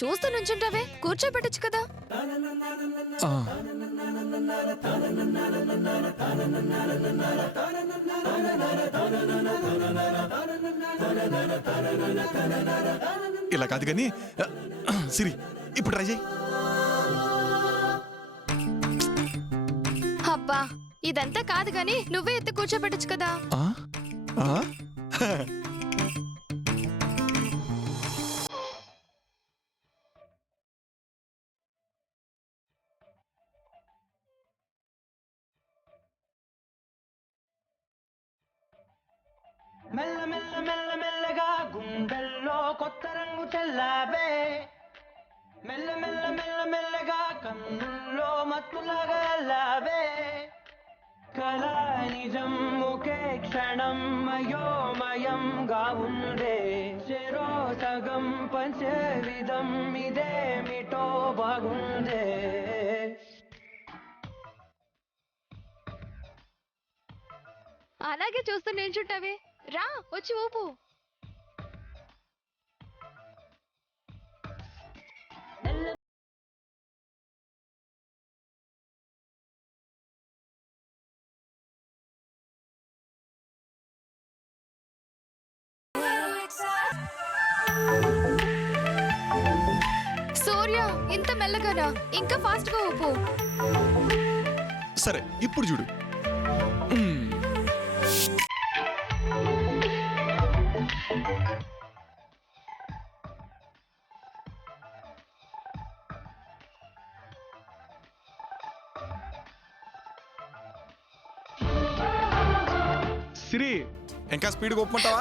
చూస్తూ నుంచుంటావే, కూర్చోబెట్టచ్చు కదా. ఇలా కాదు కానీ సిరి ఇప్పుడు ట్రై చేయి. అబ్బా ఇదంతా కాదు గాని నువ్వే ఎత్తి కూర్చోబెట్టచ్చు కదా. మెల్ల మెల్ల మెల్ల మెల్లగా గుండెల్లో కొత్త రంగు చెల్లావే, మెల్ల మెల్ల మెల్ల మెల్లగా కన్నుల్లో మత్తులాగా అల్లావే, కళా నిజం ఒకే క్షణం అయోమయంగా ఉందే, చెరో సగం పంచే విధం ఇదేమిటో బాగుందే. అలాగే చూస్తూ నిల్చుంటావే, రా వచ్చి ఊపు. సూర్య ఇంత మెల్లగానా, ఇంకా ఫాస్ట్ గా ఊపు. సరే ఇప్పుడు చూడు. సిరి ఇంకా స్పీడ్ ఒప్పుకుంటావా?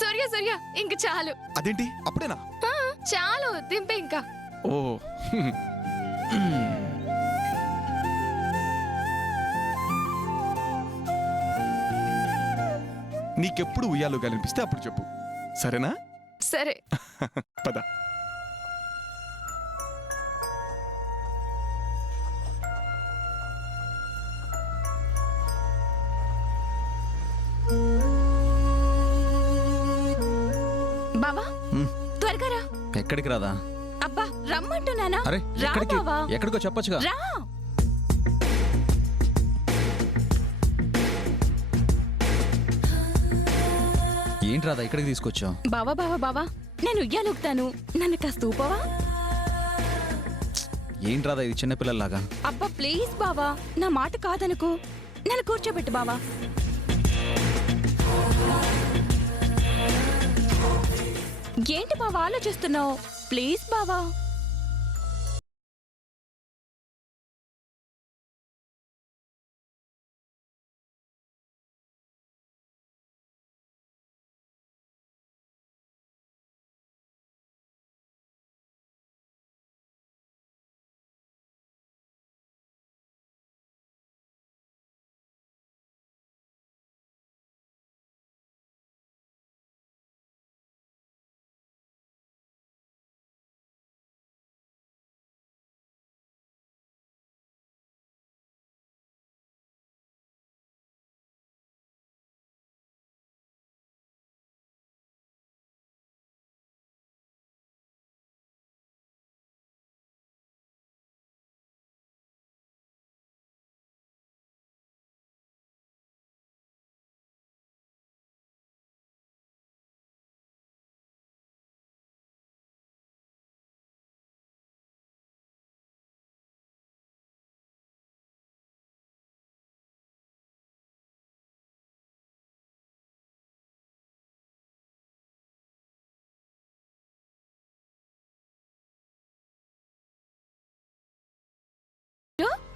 సూర్య సూర్య ఇంక చాలు. అదేంటి అప్పుడేనా? చాలు దింపే ఇంకా. ఓ నీకెప్పుడు ఉయ్యాలుగా అనిపిస్తే అప్పుడు చెప్పు, సరేనా? సరే పద. బావా త్వరగా రా. ఎక్కడికి రాదా? అబ్బా రమ్మంటున్నానా? అరే రా ఎక్కడికి? బావా. ఎక్కడికో చెప్పొచ్చుగా. రా. ఏంటి రాదా ఇక్కడికి తీసుకొచ్చావు? బావా బావా బావా నేను ఉయ్యాలుగుతాను, నన్ను కాస్త ఊపవా? ఏంటి రాదా ఇది చిన్నపిల్లల్లాగా? అబ్బా ప్లీజ్ బావా, నా మాట కాదనుకో, నన్ను కూర్చోబెట్టు బావా. ఏంటి బావా ఆలోచిస్తున్నావు? ప్లీజ్ బావా.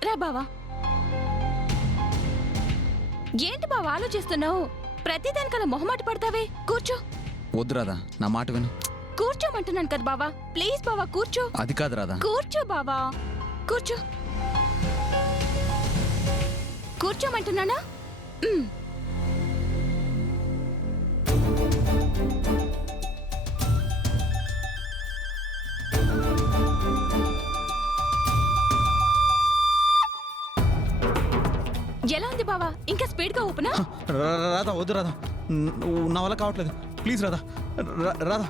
రా బావా. ఏంటి బావా ఆలోచిస్తున్నావు? ప్రతిదానికలా మొహమాట పడతావే. కూర్చో. వద్దు రాధా, నా మాట విను. కూర్చోమంటున్నాను కదా బావా. ప్లీజ్ బావా కూర్చో. అది కాదు రాధా. కూర్చో బావా. కూర్చో. కూర్చోమంటున్నానా? ఎలా ఉంది బావా? ఇంకా స్పీడ్ గా ఓపెనా? రాధా వద్దు రాధా, నా వల్ల కావట్లేదు. Please Radha, Radha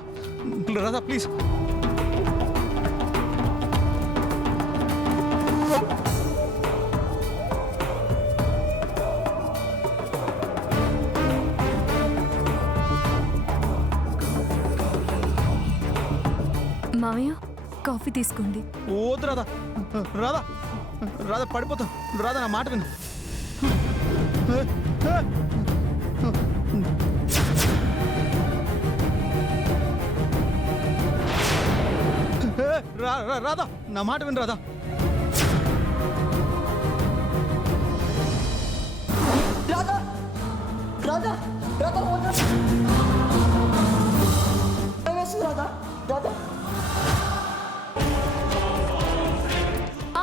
Radha please. మామయ్య కాఫీ తీసుకోండి. వద్దు రాధా, రాధా రాధా పడిపోతాం. రాధా నా మాట విను. రాధా నా మాట విను రాధా.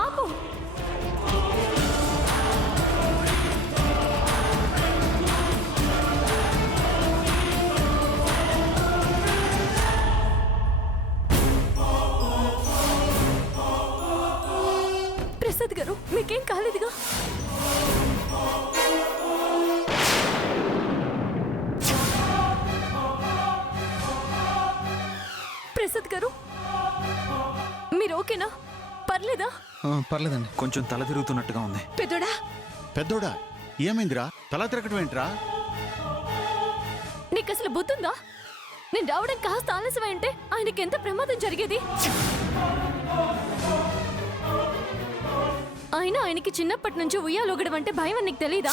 ఆపు. ప్రసాద్ గారు మీకేం కాలేదుగా? ప్రసాద్ గారు మీరు ఓకేనా? పర్లేదా? పర్లేదండి, కొంచెం తల తిరుగుతున్నట్టుగా ఉంది. పెద్దోడా, పెద్దోడా ఏమైందిరా? తల తిరగటం ఏంట్రా? నీకు అసలు బుద్ధుందా? నేను రావడం కాస్త ఆలస్యం అంటే ఆయనకి ఎంత ప్రమాదం జరిగేది. అయినా ఆయనకి చిన్నప్పటి నుంచి ఉయ్యాలొగడం అంటే భయం అని నీకు తెలీదా?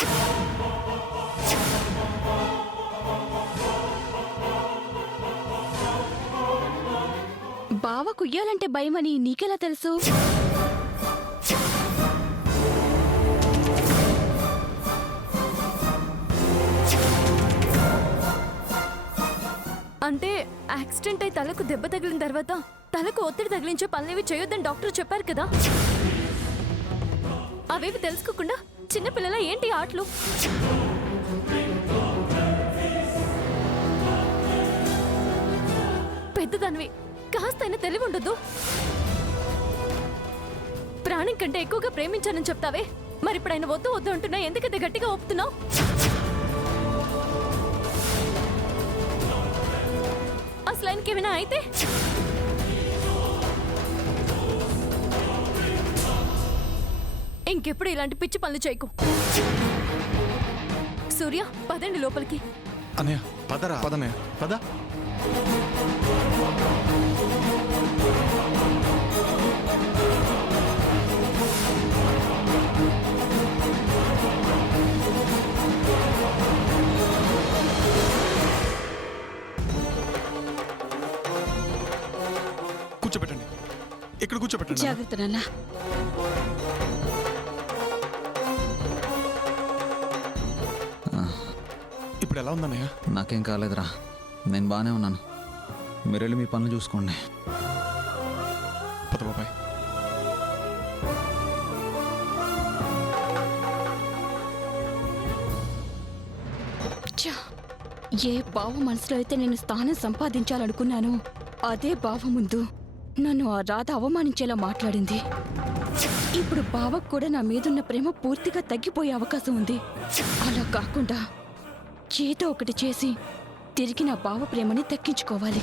బావ కుయ్యాలంటే భయమని నీకెలా తెలుసు? అంటే యాక్సిడెంట్ అయి తలకు దెబ్బ తగిలిన తర్వాత తలకు ఒత్తిడి తగిలించే పనులేవి చేయొద్దని డాక్టర్ చెప్పారు కదా. అవేవి తెలుసుకోకుండా చిన్నపిల్లల ఏంటి ఆటలు? పెద్దదానివి, కాస్తైనా తెలివి ఉండదు. ప్రాణం కంటే ఎక్కువగా ప్రేమించానని చెప్తావే, మరి ఇప్పుడు ఆయన వద్దు వద్దు అంటున్నా ఎందుకంటే గట్టిగా ఒప్పుతున్నావు? అసలు ఆయనకి ఏమైనా అయితే ఇంకెప్పుడు ఇలాంటి పిచ్చి పనులు చేయకు. సూర్య పదండి లోపలికి. అన్నయ్య పదరా పదన్నయ్య. పద. కూర్చోబెట్టండి, ఇక్కడ కూర్చోబెట్టండి. జాగ్రత్త నాన్న. ఇప్పుడు ఎలా ఉందన్నయ్య? నాకేం కాలేదురా, నేను బాగానే ఉన్నాను. మీరు వెళ్ళి మీ పనులు చూసుకోండి. పద బాబాయ్. ఛ! ఏ బావ మనసులో అయితే నేను స్థానం సంపాదించాలనుకున్నానో అదే బావ ముందు నన్ను ఆ రాధ అవమానించేలా మాట్లాడింది. ఇప్పుడు బావకు కూడా నా మీదున్న ప్రేమ పూర్తిగా తగ్గిపోయే అవకాశం ఉంది. అలా కాకుండా చేతో ఒకటి చేసి తిరిగి నా బావ ప్రేమని దక్కించుకోవాలి.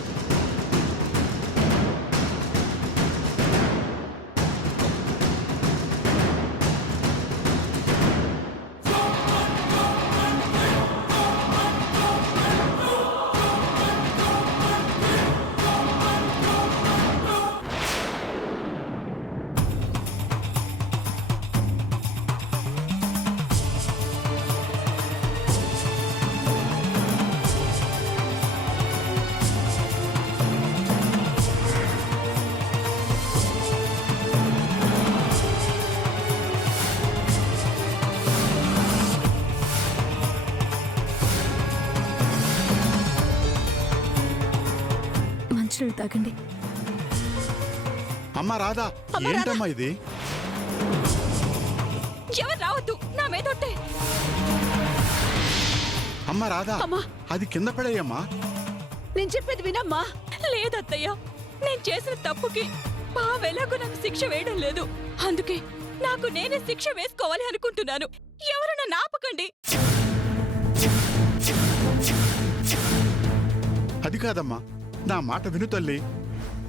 మంచినీళ్ళు తాగండి. అమ్మా రాధా, ఏంటమ్మా ఇది? ఎవరు రావద్దు, నా మీదొట్టే. అమ్మా రాధా, అది కింద పడేయమ్మా. నేను చెప్పేది వినమ్మా. లేదత్తయ్య, నేను చేసిన తప్పుకి బావెలాగో నాకు శిక్ష వేయడం లేదు. అందుకే నాకు నేనే శిక్ష వేసుకోవాలి అనుకుంటున్నాను. ఎవరు నన్ను ఆపకండి. అది కాదమ్మా, నా మాట విను తల్లి.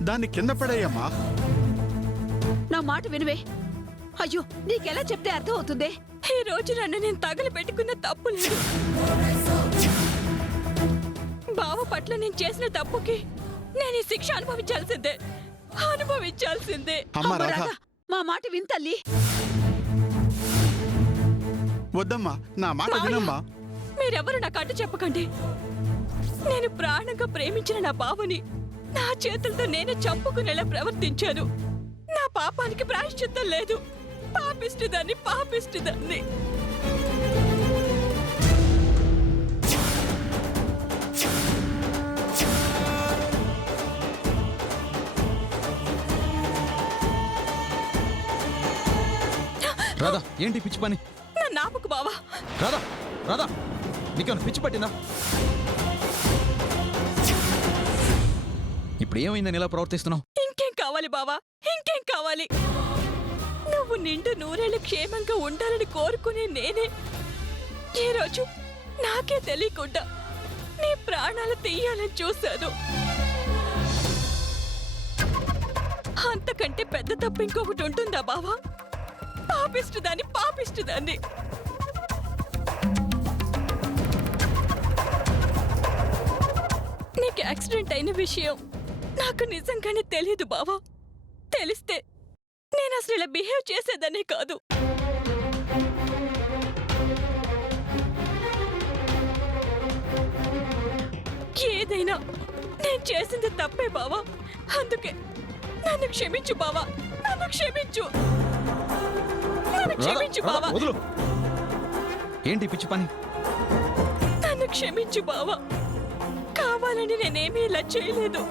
దాన్ని కింద పడేయమ్మా. నా మాట వినువే. అయ్యో, నీకెలా చెప్తే అర్థం అవుతుంది? ఈ రోజు నన్ను నేను తగలబెట్టుకున్న తప్పు లేదు. బావ పట్ల నేను చేసిన తప్పుకి నేను ఈ శిక్ష అనుభవించాల్సిందే. అమ్మా అమ్మ రాధా, రాధా, మా మాట విను తల్లి. వద్దమ్మా, నా మాట వినమ్మా. మీరెవరు నాకు అడ్డు చెప్పకండి. నేను ప్రాణంగా ప్రేమించిన నా బావని నా చేతులతో నేనే చంపుకునేలా ప్రవర్తించాను. నా పాపానికి ప్రాయశ్చిత్తం లేదు. పాపిష్టిదాన్ని. రాధా, ఏంటి పిచ్చి పని? నన్ను ఆపుకు బావా. రాధా, రాధా, నీకేమైనా పిచ్చి పట్టిందా? ఇప్పుడు ఏమైందని ఇలా ప్రవర్తిస్తున్నావు? ఇంకేం కావాలి బావా, ఇంకేం కావాలి? నువ్వు నిండు నూరేళ్ళు క్షేమంగా ఉండాలని కోరుకునే నేనే ఈ రోజు నాకే తెలియకుండా నీ ప్రాణాలు తీయాలని చూశాను. అంతకంటే పెద్ద తప్పు ఇంకొకటి ఉంటుందా బావా? పాపిష్టిదాన్ని. నీకు యాక్సిడెంట్ అయిన విషయం నాకు నిజంగానే తెలియదు బావా. తెలిస్తే నేను అసలు ఇలా బిహేవ్ చేసేదనే కాదు. ఏదైనా నేను చేసింది తప్పే బావా. అందుకే నన్ను క్షమించు బావా. నన్ను క్షమించు బావా. వదులు. ఏంటి పిచ్చి పని? నన్ను క్షమించు బావా. కావాలని నేనేమీ ఇలా చేయలేదు.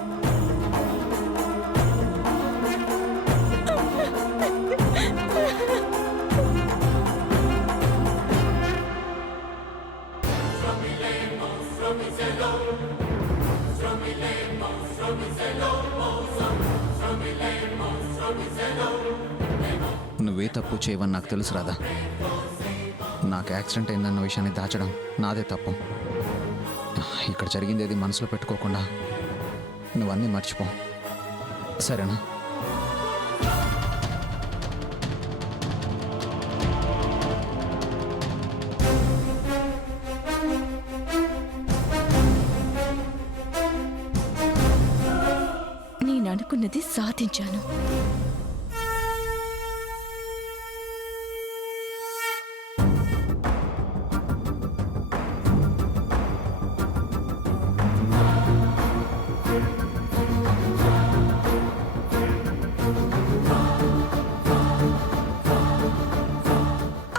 నువ్వే తప్పు చేయవని నాకు తెలుసు రాధా. నాకు యాక్సిడెంట్ అయిందన్న విషయాన్ని దాచడం నాదే తప్పు. ఇక్కడ జరిగింది ఏది మనసులో పెట్టుకోకుండా నువ్వన్నీ మర్చిపో, సరేనా? నేను అనుకున్నది సాధించాను.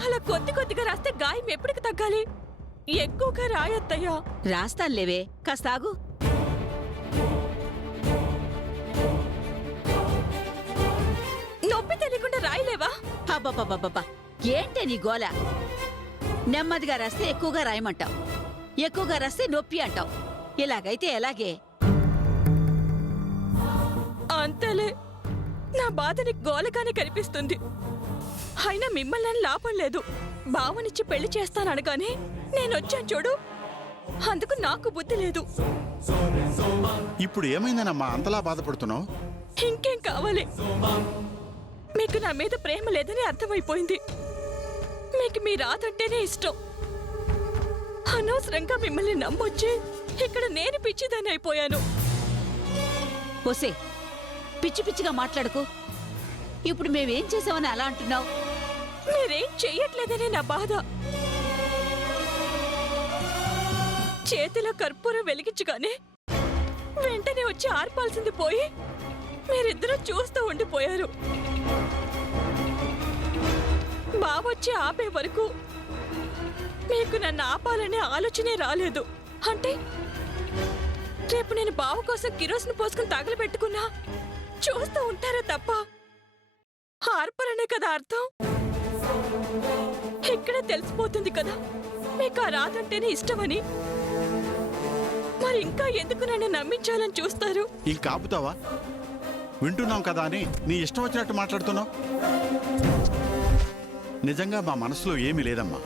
అలా కొద్దిగా రాస్తే గాయం ఎప్పటికి తగ్గాలి? ఎక్కువగా రాయొద్దయ్యా. రాస్తానులేవే, కాస్త ఆగు. నొప్పి తెలియకుండా రాయలేవా? అబ్బబ్బబ్బబ్బబ్బా, ఏంటే నీ గోల? నెమ్మదిగా రాస్తే ఎక్కువగా రాయమంటావు, ఎక్కువగా రాస్తే నొప్పి అంటావు. ఇలాగైతే ఎలాగే? అంతేలే, నా బాధ నీకు గోలగానే కనిపిస్తుంది. అయినా మిమ్మల్ని అని లాభం లేదు. బావనిచ్చి పెళ్లి చేస్తాననగానే నేనొచ్చాను చూడు, అందుకు నాకు బుద్ధి లేదు. ఇప్పుడు ఏమైందనమ్మా అంతలా బాధపడుతున్నావు? ఇంకేం కావాలి? మీకు నా మీద ప్రేమ లేదని అర్థమైపోయింది. మీకు మీ రాదంటేనే ఇష్టం. అనవసరంగా మిమ్మల్ని నమ్మొచ్చి ఇక్కడ నేను పిచ్చిదాన్ని అయిపోయాను. ఒసే, పిచ్చి పిచ్చిగా మాట్లాడుకో. ఇప్పుడు మేమేం చేసామని అలా అంటున్నావు? మీరేం చెయ్యట్లేదనే నా బాధ. చేతిలో కర్పూరం వెలిగించగానే వెంటనే వచ్చి ఆర్పాల్సింది పోయి మీరిద్దరూ చూస్తూ ఉండిపోయారు. బావొచ్చి ఆపే వరకు మీకు నన్ను ఆపాలనే ఆలోచనే రాలేదు. అంటే రేపు నేను బావ కోసం కిరోసిన్ పోసుకుని తగలబెట్టుకున్నా చూస్తూ ఉంటారా తప్ప ఆర్పరనే కదా అర్థం. ఇక్కడే తెలిసిపోతుంది కదా మీకు ఆ రాదంటేనే ఇష్టమని. మరి ఇంకా ఎందుకు నన్ను నమ్మించాలని చూస్తారు? ఇంకా ఆపుతావా? వింటున్నాం కదా అని నీ ఇష్టం వచ్చినట్టు మాట్లాడుతున్నావు. నిజంగా మా మనసులో ఏమీ లేదమ్మా.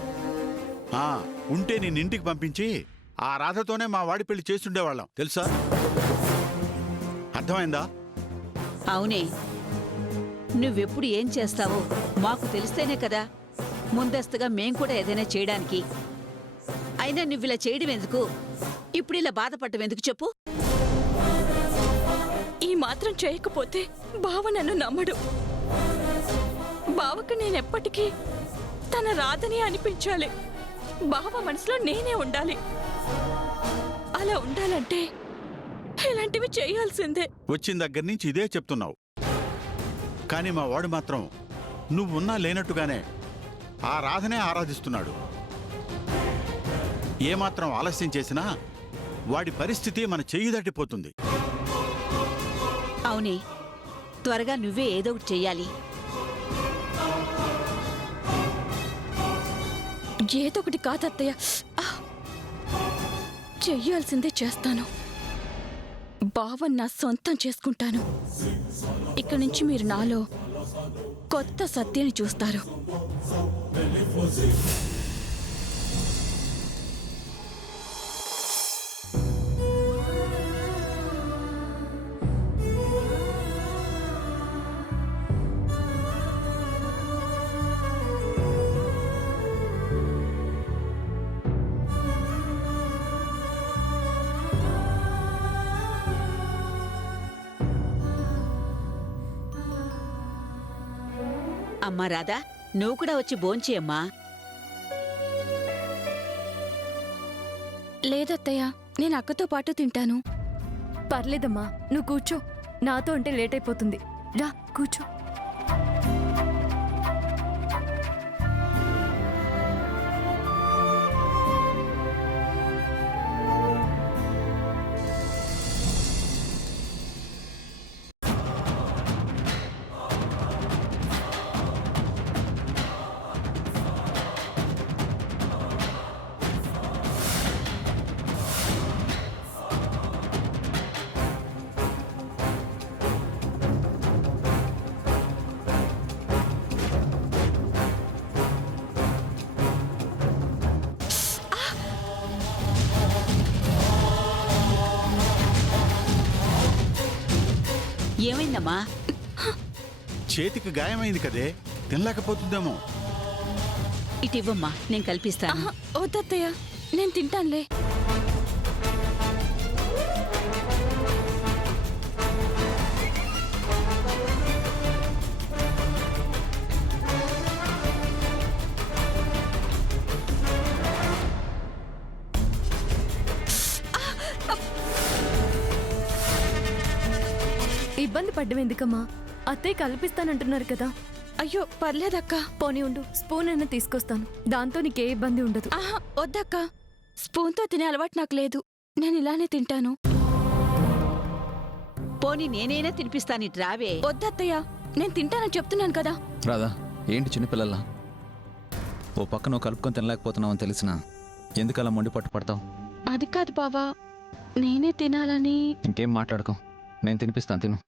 ఉంటే నేను ఇంటికి పంపించి ఆ రాధతోనే మా వాడి పెళ్లి చేస్తుండేవాళ్ళం తెలుసా? అర్థమైందా? అవునే, నువ్వెప్పుడు ఏం చేస్తావో మాకు తెలిస్తేనే కదా ముందస్తుగా మేం కూడా ఏదైనా చేయడానికి. అయినా నువ్విలా చేయడం ఎందుకు? ఇప్పుడు ఇలా బాధపడటం ఎందుకు చెప్పు? ఈ మాత్రం చేయకపోతే బావ నన్ను నమ్మడు. బావకు నేనెప్పటికీ తన రాధని అనిపించాలి. బావ మనసులో నేనే ఉండాలి. అలా ఉండాలంటే ఇలాంటివి చేయాల్సిందే. వచ్చిన దగ్గర నుంచి ఇదే చెప్తున్నావు. కానీ మా వాడు మాత్రం నువ్వున్నా లేనట్టుగానే ఆ రాధనే ఆరాధిస్తున్నాడు. ఏమాత్రం ఆలస్యం చేసినా వాడి పరిస్థితి మన చెయ్యి దాటిపోతుంది. అవునే, త్వరగా నువ్వే ఏదో ఒకటి చెయ్యాలి. ఏదో ఒకటి కాదత్తయ్య, చెయ్యాల్సిందే చేస్తాను. బావన్ నా సొంతం చేసుకుంటాను. ఇక్కడి నుంచి మీరు నాలో కొత్త సత్యని చూస్తారు. అమ్మా రాధా, నువ్వు కూడా వచ్చి భోంచేయమ్మా. లేదత్తయ్య, నేను అక్కతో పాటు తింటాను. పర్లేదమ్మా, నువ్వు కూర్చో. నాతో అంటే లేట్ అయిపోతుంది. రా కూర్చో. ఏమైందమ్మా? చేతికి గాయమైంది కదే, తినలేకపోతుందేమో. ఇటివ్వమ్మా, నేను కల్పిస్తాను. ఆహా, వద్దత్తయ్య, నేను తింటానులే. ఇబ్బంది పడ్డం ఎందుకమ్మా? అత్తయ్య కల్పిస్తానంటున్నారు కదా. అయ్యో పర్లేదక్క. పోనీ ఉండు, స్పూన్ అయినా తీసుకొస్తాను. దాంతో నీకే ఇబ్బంది ఉండదు. ఆహా, వద్దక్క. స్పూన్తో తినే అలవాటు నాకు లేదు. నేను ఇలానే తింటాను. పోనీ నేనైనా తినిపిస్తాను, ఇటు రావే. వద్దత్తయ్య, నేను తింటానని చెప్తున్నాను కదా. రాదా, ఏంటి చిన్నపిల్లల్లా? ఓ పక్క నువ్వు కలుపుకొని తినలేకపోతున్నావని తెలిసినా ఎందుకు అలా మొండి పట్టు పడతావు? అది కాదు బావా, నేనే తినాలని. ఇంకేం మాట్లాడుకో, నేను తినిపిస్తాను, తిను.